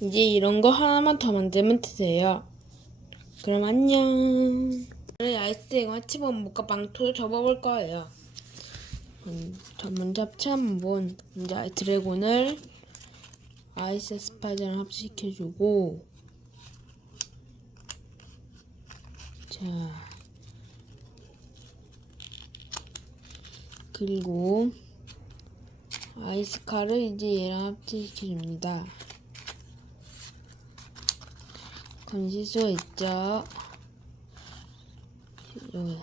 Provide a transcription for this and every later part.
이제 이런 거 하나만 더 만들면 되세요. 그럼 안녕. 오늘 아이스랑 치본 목과 망토를 접어볼 거예요. 음, 저 먼저 합체 한번 이제 드래곤을 아이스 스파이더랑 합체시켜주고 자 그리고 아이스카를 이제 얘랑 합체시켜줍니다. 실수가 있죠. 여기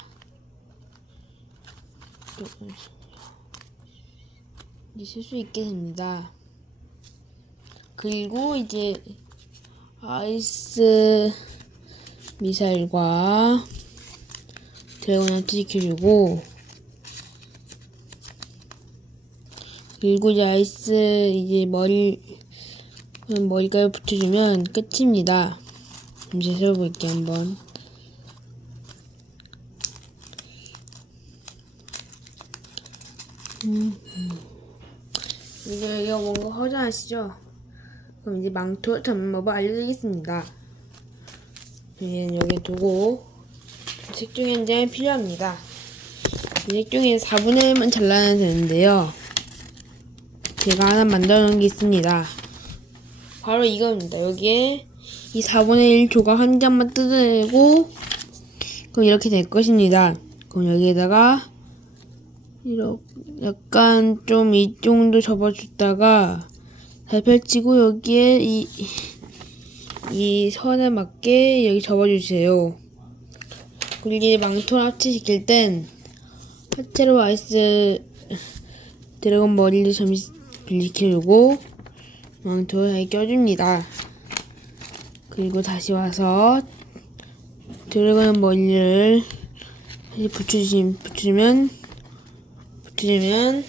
이제 쓸 수 있게 됩니다. 그리고 이제 아이스 미사일과 드래곤 합체시켜주고 그리고 이제 아이스 이제 머리 머리카락 붙여주면 끝입니다. 이제 세워볼게 한번. 음, 음. 이제 이거 뭔가 허전하시죠? 그럼 이제 망토 전문법을 알려드리겠습니다. 이제 여기 두고 색종 현장이 필요합니다. 이 색종이 4분의 1만 잘라야 되는데요. 제가 하나 만들어 놓은 게 있습니다. 바로 이겁니다. 여기에 이 4분의 1 조각 한 장만 뜯어내고 그럼 이렇게 될 것입니다. 그럼 여기에다가 이렇게 약간 좀 이 정도 접어줬다가 잘 펼치고 여기에 이, 이 선에 맞게 여기 접어주세요. 그리고 이제 망토를 합체시킬 땐 하체로 아이스 드래곤 머리를 잠시 분리시켜주고 망토를 잘 껴줍니다. 그리고 다시 와서 드래곤 머리를 다시 붙여주면, 붙여주면, 붙여주면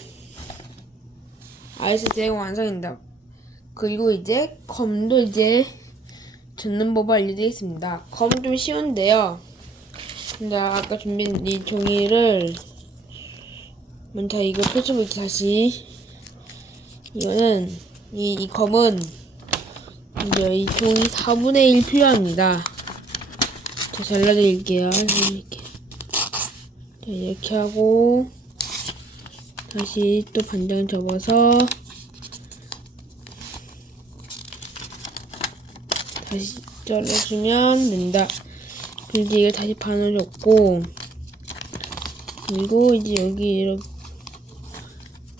아이스 드래곤 완성입니다. 그리고 이제 검도 이제 젓는 법을 알려드리겠습니다. 검은 좀 쉬운데요. 근데 아까 준비한 이 종이를 먼저 이거 펼쳐볼게 다시 이거는 이, 이 검은 이제 이 종이 4분의 1 필요합니다. 자, 잘라드릴게요. 이렇게. 자, 이렇게 하고, 다시 또 반장 접어서, 다시 잘라주면 된다. 그리고 이게 다시 반을 접고, 그리고 이제 여기 이렇게,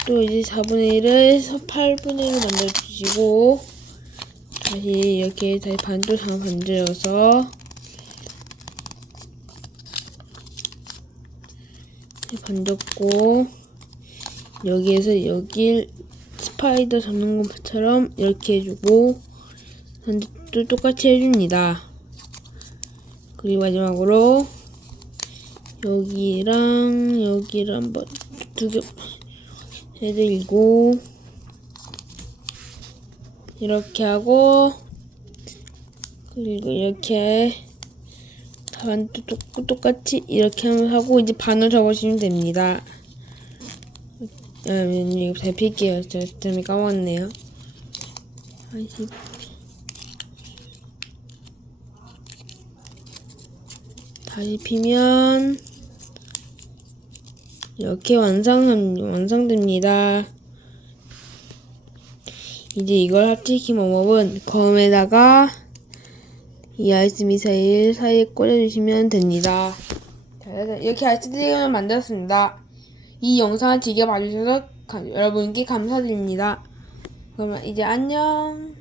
또 이제 4분의 1을 8분의 1로 만들어주시고, 다시 이렇게 다시 반도 다 반들여서 반접고 여기에서 여길 스파이더 잡는 것처럼 이렇게 해주고 반대도 똑같이 해줍니다. 그리고 마지막으로 여기랑 여기를 한번 두개 해드리고 이렇게 하고 그리고 이렇게 반도 똑- 똑같이 이렇게 하고 이제 반을 접으시면 됩니다. 아, 이거 잘 필게요. 저 때문에 까먹었네요. 아이씨. 다시 피면 이렇게 완성 완성됩니다. 이제 이걸 합치킨 방법은 검에다가 이 아이스 미사일 사이에 꽂아주시면 됩니다. 자, 이렇게 아이스 드래곤을 만들었습니다. 이 영상을 즐겨 봐주셔서 가- 여러분께 감사드립니다. 그러면 이제 안녕.